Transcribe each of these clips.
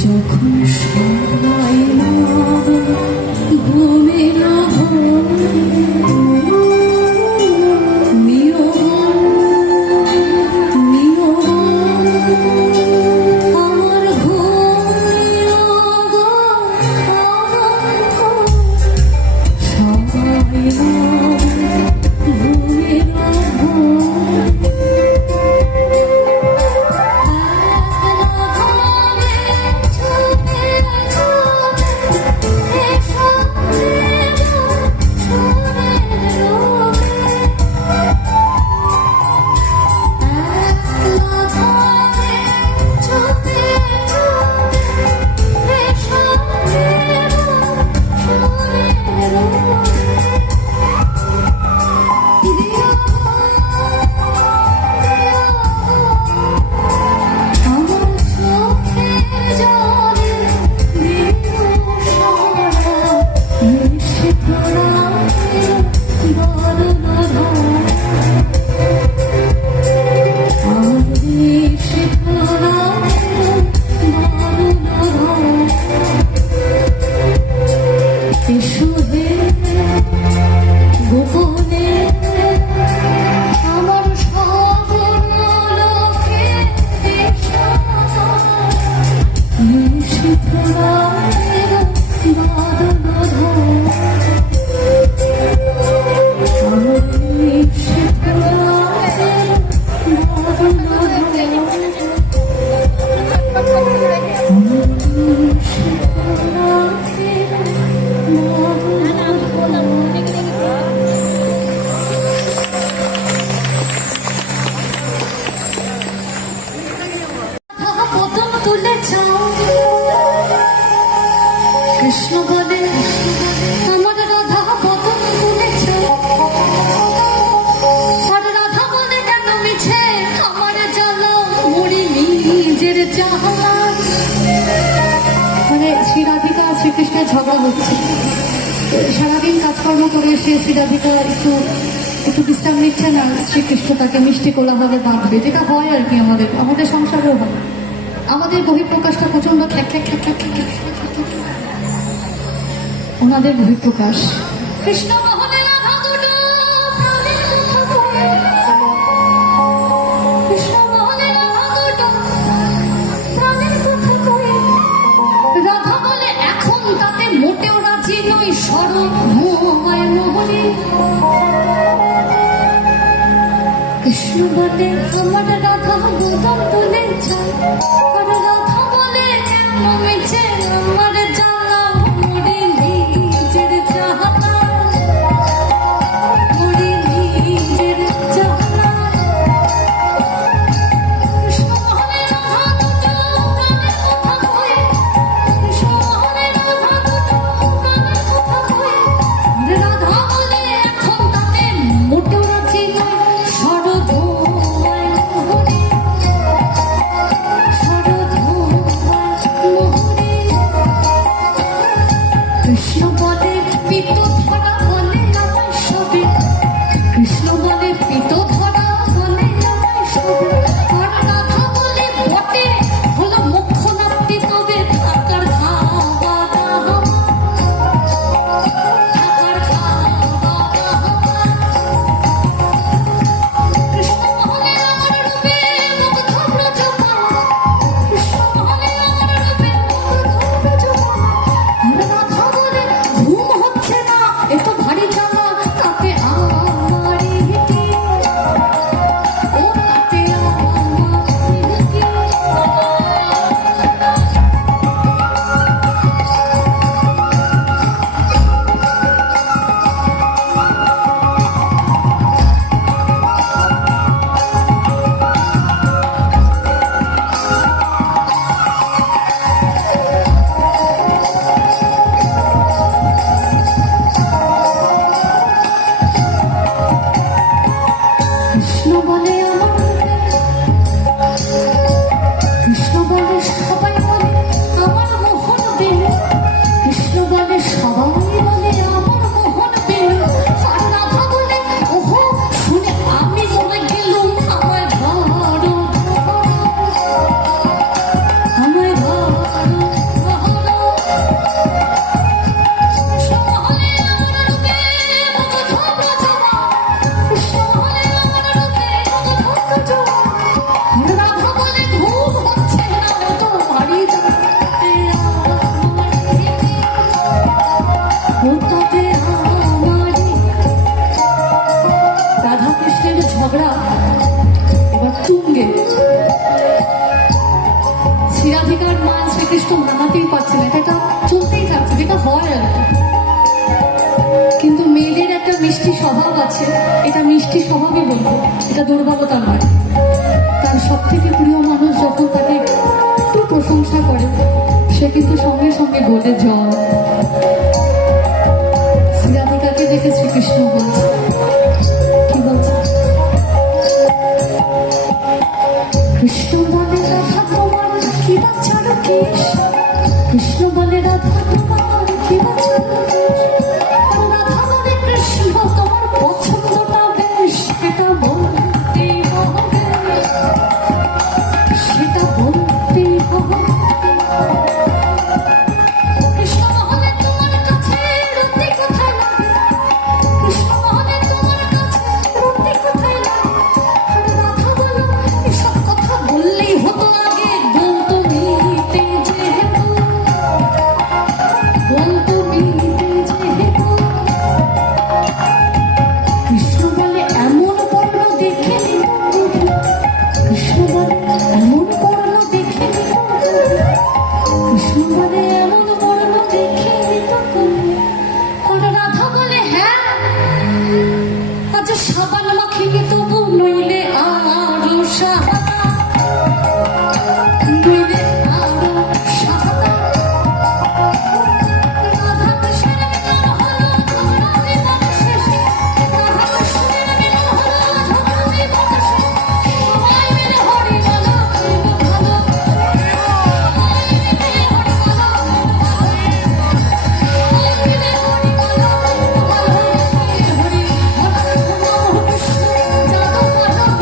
যখন সবাই ঘুমের আমার কৃষ্ণ বলে আমার রাধা বদন তুলেছ, আর রাধা বলে কেন মিছে আমার জ্বালা মরি নিজের জ্বালা। মানে শ্রী রাধিকা শ্রীকৃষ্ণের ঝগড়া হচ্ছে, সারাদিন কাজকর্ম করে এসে শ্রী রাধিকা একটু বিশ্রাম নিচ্ছে না, শ্রীকৃষ্ণ তাকে মিষ্টি কোলাহলে বাঁধবে, যেটা হয় আর কি আমাদের সংসারেও হয়। আমাদের বহিঃপ্রকাশটা প্রচন্ড খ্যাক খ্যাক খ্যাক খ্যাক খ্যাক, ওনাদের বহিঃপ্রকাশ কৃষ্ণ মোহনে রাধা দুটো কৃষ্ণ মোহনে রাধা দুটো প্রাণের কথা কয়ে, রাধা বলে এখন তাতে মোটেও রাজি নই, স্বরূপ মোহময় মোহনে। কৃষ্ণ বলে আমার রাধা বদন তুলেছ, আর রাধা বলে কেন মিছে আমার জ্বালা মরি নিজের জ্বালা। রাধিকার মা শ্রীকৃষ্ণ মানাতেই পারছে না, এটা চলতেই থাকছে, যেটা হয় আর কি। কিন্তু মেয়েদের একটা মিষ্টি স্বভাব আছে, এটা মিষ্টি স্বভাবই বলবো, এটা দুর্বলতা নয়। তার সব থেকে প্রিয় মানুষ যখন তাকে একটু প্রশংসা করে, সে কিন্তু সঙ্গে সঙ্গে গলে জল। রাধিকাকে দেখে শ্রীকৃষ্ণ বলছে, কি বলছে? কৃষ্ণ বলে রাধা তোমার কি বাচ্চার কেশ, কৃষ্ণ বলে রাধা তোমার কি বাচ্চার কেশ, রাধা বলে কৃষ্ণ তোমার পছন্দটা বেশ, সেটা বলতেই হবে, সেটা বলতেই হবে। কৃষ্ণ বলে তোমার কাছে রতি কোথায় লাগে, কৃষ্ণ বলে তোমার কাছে রতি কোথায় লাগে, আর রাধা বলো এসব কথা বললেই হতো আগে, বলতো মিটে যেহেতু, বলতো মিটে যেহেতু। কৃষ্ণ বলে এমন বর্ণ দেখে নিত প্রভু, কৃষ্ণ বলে এমন বর্ণ দেখে নিত প্রভু, কৃষ্ণ বলে এমন বর্ণ দেখে নিত প্রভু। আর রাধা বলে হ্যাঁ, আজ সাবান মাখিনি তবু নইলে আরো সাহানা, নইলে আরো সাহানা। রাধা কৃষ্ণের মিলন হলো ঝগড়া জীবন শেষে, রাধা কৃষ্ণের মিলন হলো ঝগড়া জীবন শেষে, সবাই মিলে হরি বলো হরিব ভালো, সবাই মিলে হরি বলো হরিব ভালো, সবাই মিলে হরি বলো হরিব ভালো। হরি হরি নমঃ কৃষ্ণ যাদব নমঃ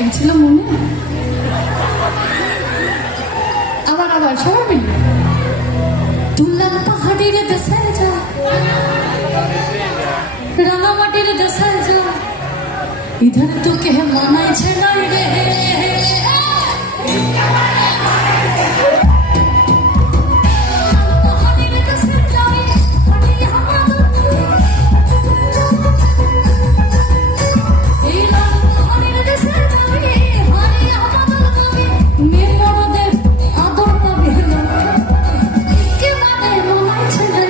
এই ছিল মনে। আবার আবার সবাই মিলে তুলার পাহাড়ির দেশে যা, রাঙামাটির দেশে যা, ইধার তো কে মানাইছে নাই রে। পাহাড়ির দেশে যাই, হাড়ি হামাদ এই পাহাড়ির দেশে যাই, হাড়ি হামাদ কবি মেয়ে বড়দের আদর পাবে না, কে মানে মানাইছে নাই।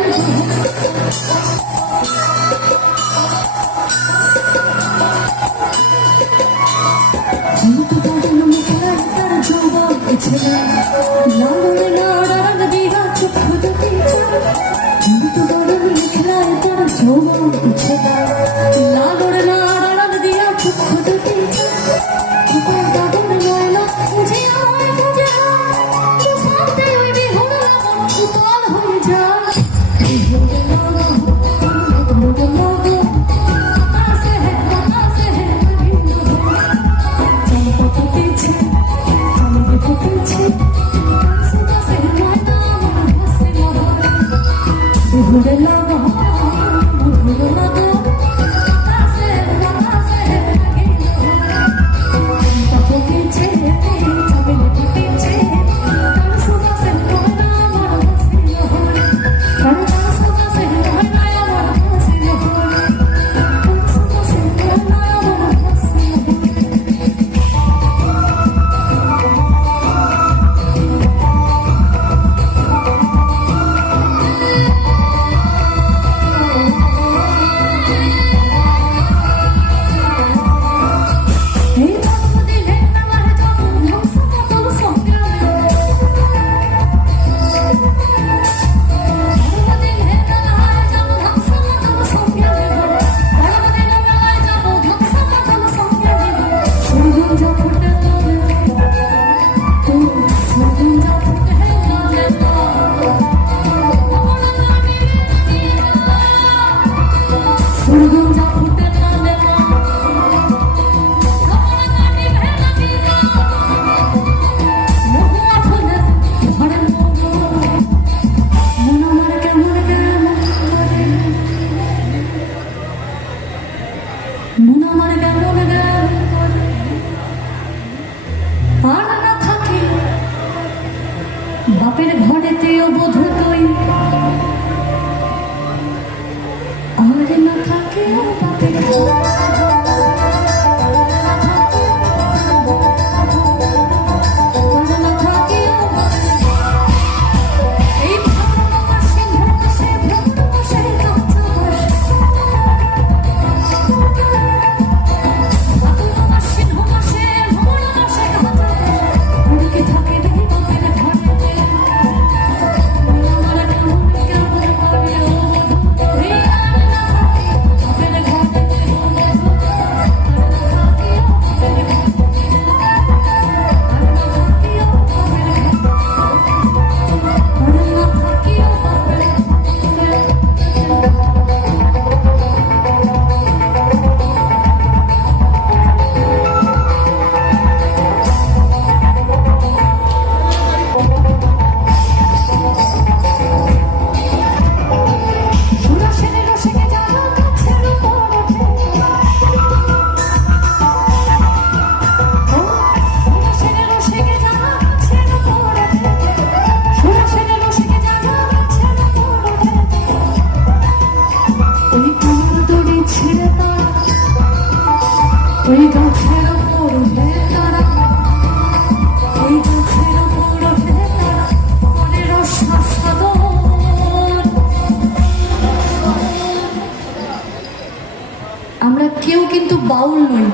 কিন্তু বাউল নই।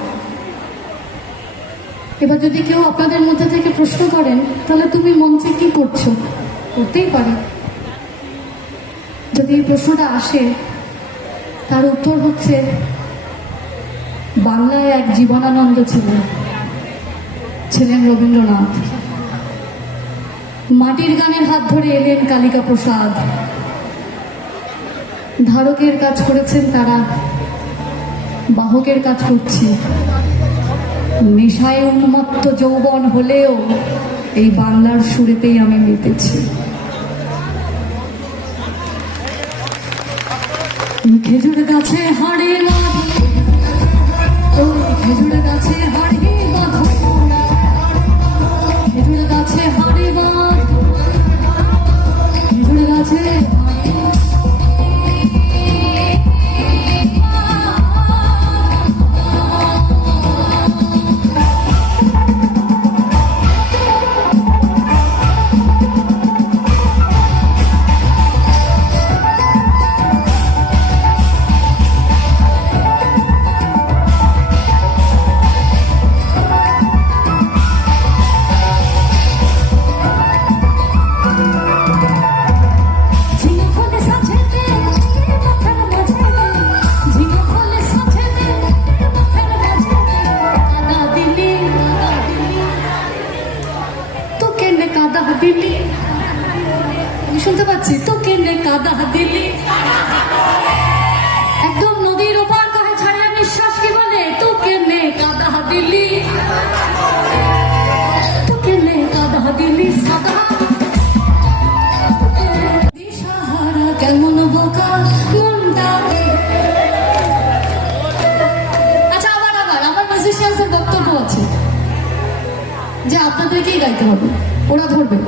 এবার যদি কেউ আপনাদের মধ্যে থেকে প্রশ্ন করেন তাহলে তুমি মঞ্চে কি করছো, করতেই পারে। যদি এই প্রশ্নটা আসে তার উত্তর হচ্ছে বাংলায় এক জীবনানন্দ ছিলেন রবীন্দ্রনাথ। মাটির গানের হাত ধরে এলেন কালিকা প্রসাদ। ধারকের কাজ করেছেন তারা, বাহকের কাজ করছি। নেশায় উন্মত্ত যৌবন হলেও এই বাংলার সুরেতেই আমি মেতেছি। খেজুর গাছে হাড়ে খেজুর গাছে হাড়ে খেজুর গাছে হাড়ে খেজুর গাছে শুনতে পাচ্ছি তো কেনে কাদা দিলি, একদম নদীর ওপার কহে ছাড়িয়া নিঃশ্বাস কি বলে তো কেনে কাদা দিলি, তো কেনে কাদা দিলি সাদা দিশাহারা কেমন বোকা মনটা। আচ্ছা আবার আমার মিউজিশিয়ানদের বক্তব্য আছে যে আপনাদেরকেই গাইতে হবে, ওরা ধরবে।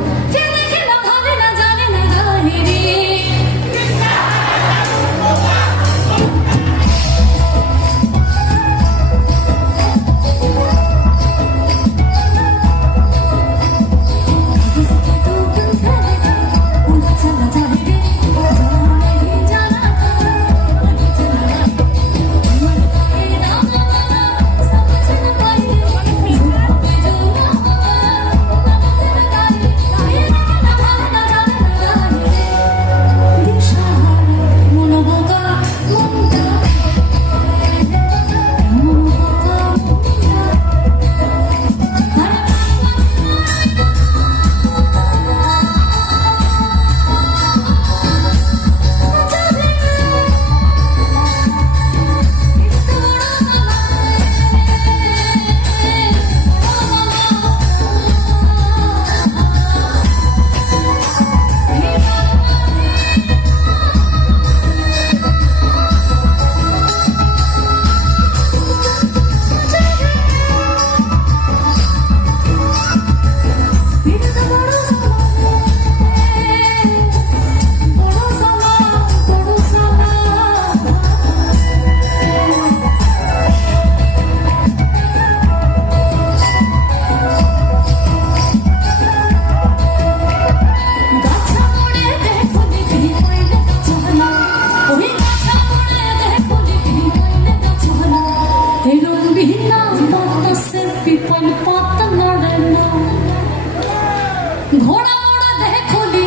ঘোড়া মোড়া দেখলি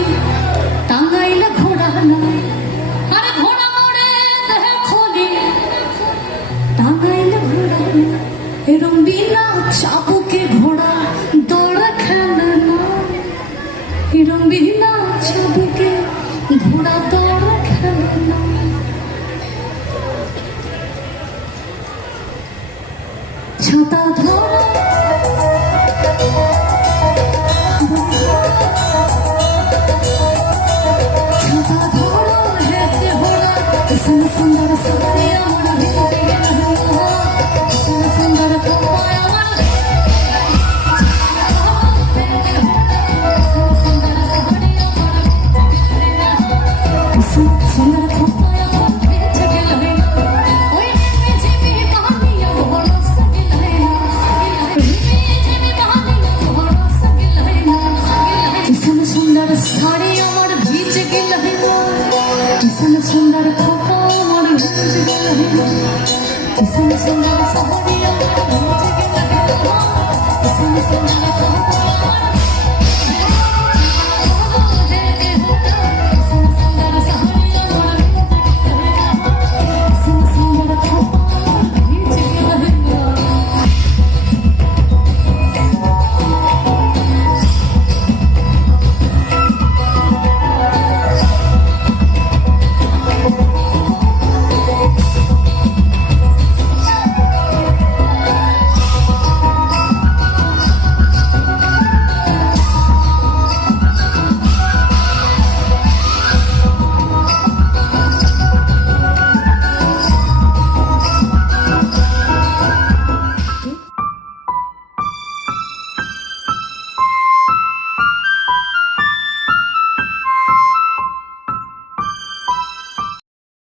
টাঙ্গাইলে ঘোড়া নাই, আরে ঘোড়া মোড়ে দেখলি টাঙ্গাইলে ঘোড়া নাই, এরম বিনা চাবুকে ঘোড়া দৌড়া খেলে না, এরম বিনা চাবুকে ঘোড়া দৌড়া খেলে না। ছাতা ধরা সুন্দর সুন্দর সুন্দর সুন্দর सुन सुंदर सहरिया